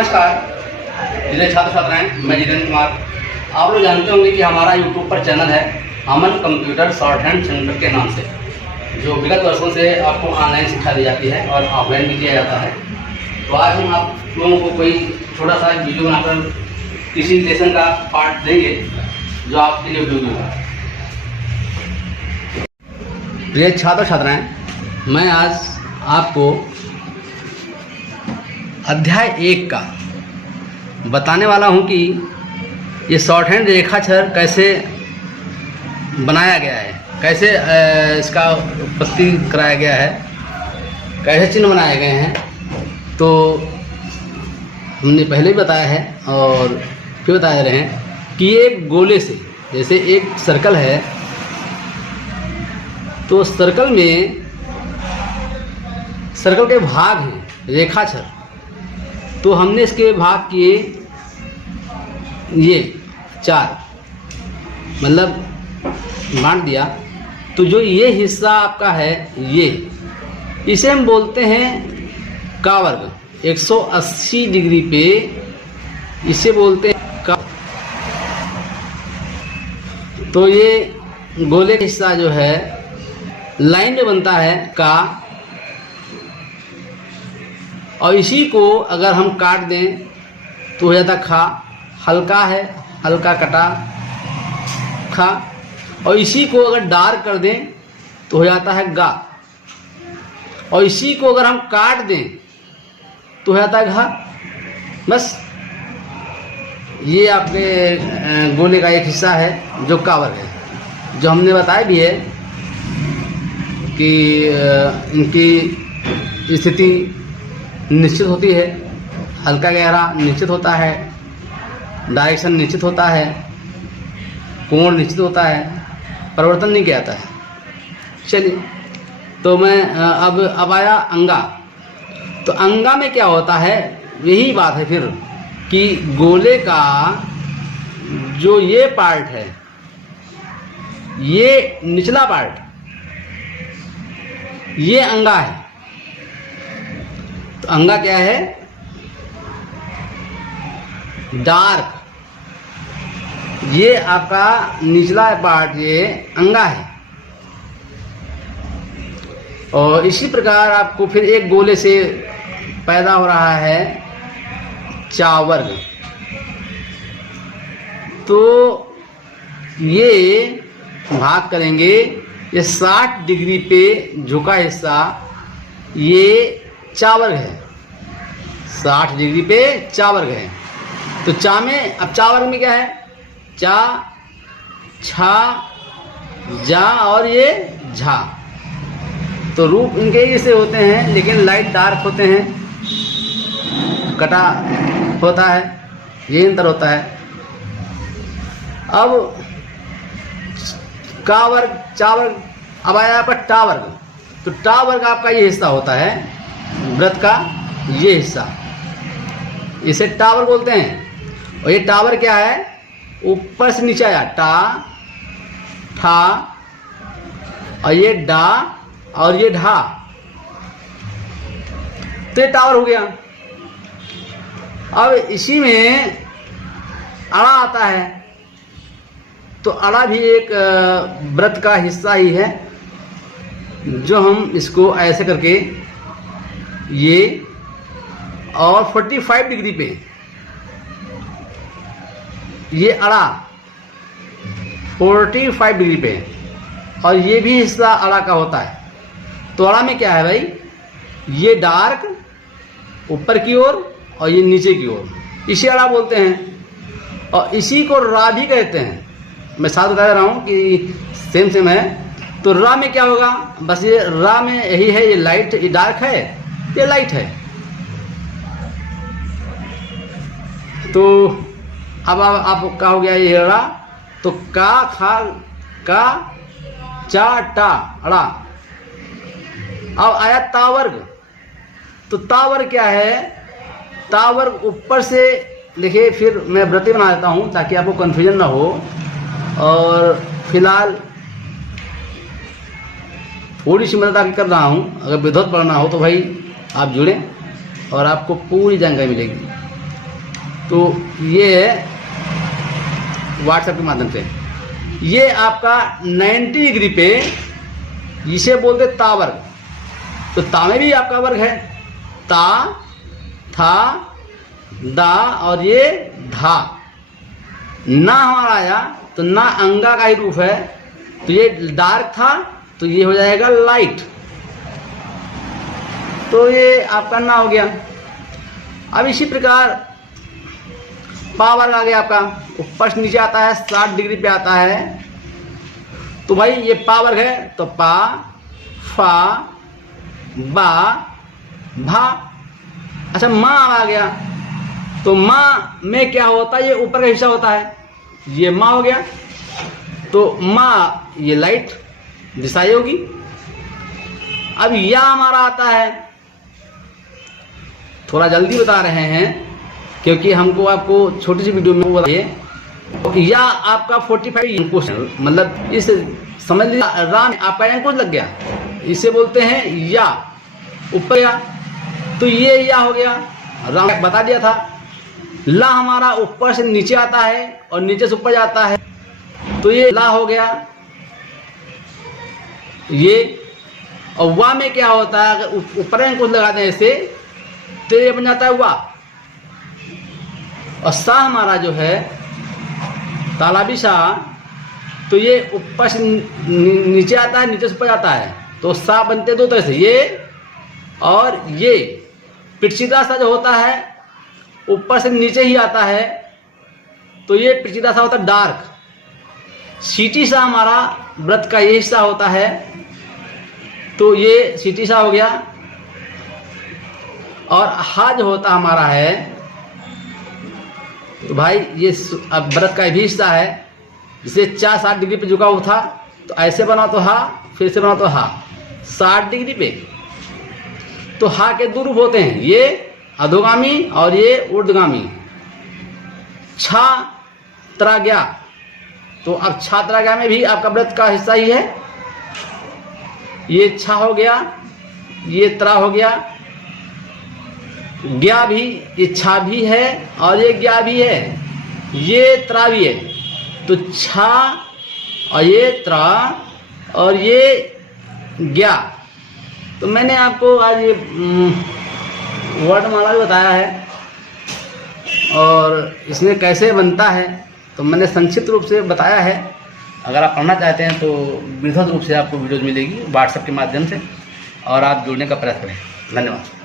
नमस्कार जितने छात्र छात्राएं, मैं जितेंद्र कुमार। आप लोग जानते होंगे कि हमारा यूट्यूब पर चैनल है अमन कंप्यूटर शॉर्ट हैंड सेंटर के नाम से, जो विगत वर्षों से आपको ऑनलाइन शिक्षा दी जाती है और ऑफलाइन भी किया जाता है। तो आज हम आप लोगों को कोई छोटा सा वीडियो बनाकर किसी लेसन का पार्ट देंगे जो आपके लिए उपयोगी होगा। प्रिय छात्र छात्राएं, मैं आज आपको अध्याय 1 का बताने वाला हूं कि ये शॉर्ट हैंड रेखाक्षर कैसे बनाया गया है, कैसे इसका उत्पत्ति कराया गया है, कैसे चिन्ह बनाए गए हैं। तो हमने पहले भी बताया है और फिर बता रहे हैं कि एक गोले से, जैसे एक सर्कल है तो सर्कल में सर्कल के भाग हैं रेखाक्षर, तो हमने इसके भाग किए ये 4, मतलब बांट दिया। तो जो ये हिस्सा आपका है ये, इसे हम बोलते हैं का वर्ग। 180 डिग्री पे इसे बोलते हैं का। तो ये गोले का हिस्सा जो है लाइन में बनता है का, और इसी को अगर हम काट दें तो हो जाता खा। हल्का है, हल्का कटा खा। और इसी को अगर डार्क कर दें तो हो जाता है गा। और इसी को अगर हम काट दें तो हो जाता है घा। बस ये आपके गोले का एक हिस्सा है जो कावर है, जो हमने बताया भी है कि इनकी स्थिति निश्चित होती है। हल्का गहरा निश्चित होता है, डायरेक्शन निश्चित होता है, कोण निश्चित होता है, परिवर्तन नहीं किया जाता है। चलिए, तो मैं अब आया अंगा। तो अंगा में क्या होता है, यही बात है फिर कि गोले का जो ये पार्ट है, ये निचला पार्ट, ये अंगा है। तो अंगा क्या है, डार्क। ये आपका निचला पार्ट ये अंगा है। और इसी प्रकार आपको फिर एक गोले से पैदा हो रहा है चावर्ग। तो ये भाग करेंगे, ये 60 डिग्री पे झुका हिस्सा ये चावर्ग है। 60 डिग्री पे चावर्ग है। तो चा में, अब चावर्ग में क्या है, चा, छा, जा और ये झा। तो रूप इनके जैसे होते हैं, लेकिन लाइट डार्क होते हैं, कटा होता है, ये अंतर होता है। अब का वर्ग, चा वर्ग, अब आया पर टा वर्ग। तो टा वर्ग आपका ये हिस्सा होता है वृत्त का, ये हिस्सा, इसे टावर बोलते हैं। और ये टावर क्या है, ऊपर से नीचे आया, टा, ठा, और ये डा और ये ढा, तो ये टावर हो गया। अब इसी में अड़ा आता है। तो अड़ा भी एक वृत्त का हिस्सा ही है, जो हम इसको ऐसे करके ये, और 45 डिग्री पे ये अड़ा 45 डिग्री पे, और ये भी हिस्सा अड़ा का होता है। तो अड़ा में क्या है भाई, ये डार्क ऊपर की ओर और ये नीचे की ओर, इसे अड़ा बोलते हैं। और इसी को रा भी कहते हैं। मैं साथ बता रहा हूँ कि सेम है। तो रा में क्या होगा, बस ये रा में यही है, ये लाइट, ये डार्क है, ये लाइट है। तो अब आप का हो गया ये रा। तो का, खा, का, चा, टा, अड़ा। अब आया तावर्ग। तो तावर्ग क्या है, तावर्ग ऊपर से, देखिए फिर मैं वृत्ति बना देता हूँ ताकि आपको कन्फ्यूजन ना हो। और फिलहाल थोड़ी सी मदद आपकी कर रहा हूँ, अगर विधिवत पढ़ना हो तो भाई आप जुड़ें और आपको पूरी जानकारी मिलेगी। तो ये व्हाट्सएप के माध्यम से ये आपका 90 डिग्री पे इसे बोलते ता वर्ग। तो ता में भी आपका वर्ग है, ता, था, दा और ये धा। ना हमारा आया तो ना अंगा का ही रूप है, तो ये डार्क था तो ये हो जाएगा लाइट। तो ये आपका ना हो गया। अब इसी प्रकार पा वर्ग आ गया आपका, ऊपर से नीचे आता है, 60 डिग्री पे आता है। तो भाई ये पा वर्ग है, तो पा, फा, बा, भा। अच्छा माँ आ गया, तो माँ में क्या होता है, ये ऊपर का हिस्सा होता है, ये माँ हो गया। तो माँ ये लाइट दिशाई होगी। अब या हमारा आता है, थोड़ा जल्दी बता रहे हैं क्योंकि हमको आपको छोटी सी वीडियो में बताइए। या आपका 45 अंकुश, मतलब इस समझ लीजिए राम आपका अंकुश लग गया, इसे बोलते हैं या, ऊपर या। तो ये या हो गया, राम बता दिया था। ला हमारा ऊपर से नीचे आता है और नीचे से ऊपर जाता है, तो ये ला हो गया ये। और वा में क्या होता है, अगर ऊपर अंकुश लगाते हैं ऐसे तो ये बन जाता है वा। और सा हमारा जो है तालाबी सा, तो ये ऊपर से नीचे आता है, नीचे से ऊपर जाता है, तो सा बनते दो तरह से, ये और ये। पिछीदा सा जो होता है ऊपर से नीचे ही आता है, तो ये पिछीदा सा होता है डार्क। सीटी सा हमारा व्रत का ये हिस्सा होता है, तो ये सीटी सा हो गया। और हा जो होता हमारा है, तो भाई ये अब व्रत का भी हिस्सा है, जिसे 60 डिग्री पे झुका हुआ था, तो ऐसे बना तो हा, फिर से बना तो हा, 60 डिग्री पे। तो हा के दो रूप होते हैं, ये अधोगामी और ये ऊर्ध्वगामी। छा त्रा गया, तो अब छा त्रा गया में भी आपका व्रत का हिस्सा ही है। ये छा हो गया, ये त्रा हो गया, ज्ञा भी, ये छा भी है और ये ज्ञा भी है, ये त्रा भी है। तो छा और ये त्रा और ये ज्ञा। तो मैंने आपको आज ये वर्णमाला भी बताया है, और इसमें कैसे बनता है तो मैंने संक्षिप्त रूप से बताया है। अगर आप पढ़ना चाहते हैं तो विस्तृत रूप से आपको वीडियोज मिलेगी व्हाट्सएप के माध्यम से, और आप जुड़ने का प्रयास करें। धन्यवाद।